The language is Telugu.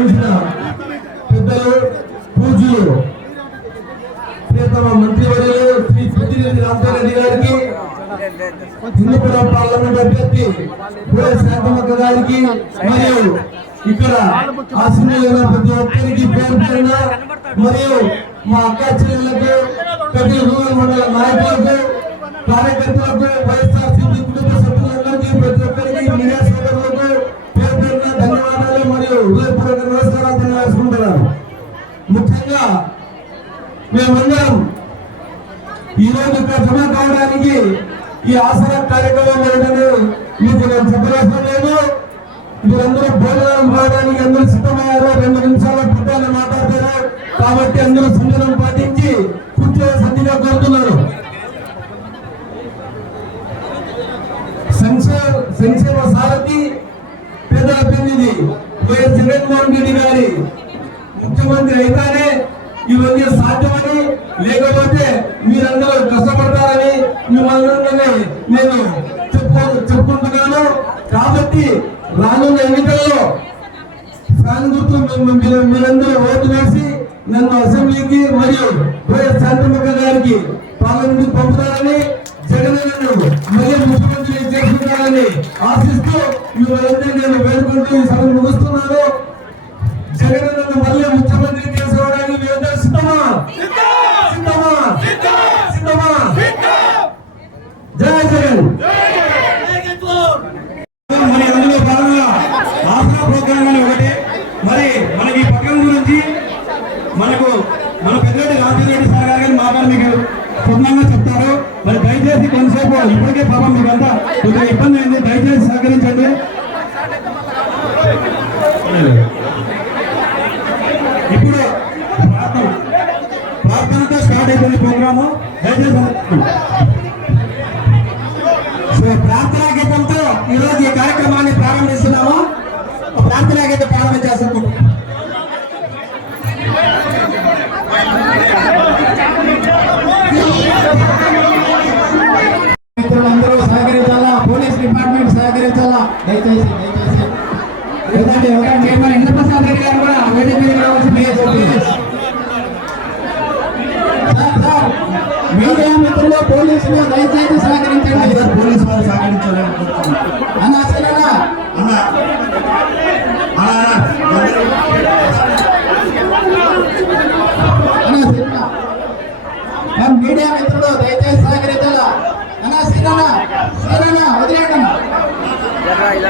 చేసిన పెద్దలు పూజ్యులు ప్రియతమ మంత్రివర్యులు శ్రీ పెద్దిరెడ్డి రామచంద్రెడ్డి గారికి హిందూపురం పార్లమెంట్ అభ్యర్థి పురే శాంతమక్క గారికి మరియు ఇక్కడ ఆశీర్వదించిన ప్రతి ఒక్కరికి పేరు పేరున మరియు మా అక్క చెల్లెలకు ప్రతి రూరల్ మండల నాయకులకు కార్యకర్తలకు వైఎస్ఆర్ సిపి కుటుంబ సభ్యులందరికీ ప్రతి ఒక్కరికి మీడియా సోదరులకు పేరు పేరున ధన్యవాదాలు మరియు మేమందరం ఈ రోజు ఇక్కడ జమ కావడానికి ఈ ఆసన కార్యక్రమం ఏంటని మీకు నేను చెప్పలేసం లేదు మీరందరూ భోజనం కావడానికి అందరూ సిద్ధమయ్యారు. రెండు నిమిషాల పెద్దలు మాట్లాడతారు. కాబట్టి అందరూ సంయమనం పాటించి కూర్చొని సంధిగా కోరుతున్నారు. సంక్షేమ సంక్షేమ సారథి పేదల పెన్నిది వైఎస్ జగన్మోహన్ రెడ్డి గారి ముఖ్యమంత్రి అయితే ఇవన్నీ సాధ్యమని లేకపోతే మీరందరూ కష్టపడతారని మిమ్మల్ని నేను చెప్పు చెప్పుకుంటున్నాను. కాబట్టి రానున్న ఎన్నికల్లో ఫ్యాన్ గుర్తు మీరందరూ ఓటు వేసి నన్ను అసెంబ్లీకి మరియు వైఎస్ శాంతమ్మక్క గారికి పార్లమెంట్ పంపుతారని జగన్ నన్ను మళ్ళీ ముఖ్యమంత్రి చేసుకుంటారని ఆశిస్తూ మిమ్మల్ని నేను వేడుకుంటూ ఈ సభ ముగుస్తున్నాను. జగన్ మళ్ళీ ముఖ్యమంత్రి జై జగన్. మరి అందులో భాగంగా ఆసరా ప్రోగ్రామ్ అని ఒకటి. మరి మనకి ఈ పథకం గురించి మనకు మన పెద్దరెడ్డి రాజరెడ్డి సార్ గారు కానీ మాట్లాడి మీకు క్షుణ్ణంగా చెప్తారు. మరి దయచేసి కొంతసేపు ఇప్పటికే పాపం మీకంతా కొద్దిగా ఇబ్బంది అయింది. దయచేసి సహకరించండి. ఇప్పుడు ప్రార్థన. ప్రార్థనతో స్టార్ట్ అయిపోయింది ప్రోగ్రాము. దయచేసి ప్రార్థనా గీతంతో ఈరోజు ఈ కార్యక్రమాన్ని ప్రారంభిస్తున్నాము. ప్రార్థనా గీతం ప్రారంభించాల్సి మిత్రులందరూ సహకరించాలా? Police department సహకరించాలా? దయచేసి దయచేసి. ఎందుకంటే చైర్మన్ ఇంద్రప్రసాద్ రెడ్డి గారు కూడా వేదిక మీద సార్ సార్ మీడియా పోలీసులు దయచేసి సహకరించండి. పోలీసు వారు సహకరించాలని అన్న అసలేనా? అన్న మీడియా మిత్రులు దయచేసి సహకరించాలా? అన్న వదిలేండి ఇదరా ఇదరా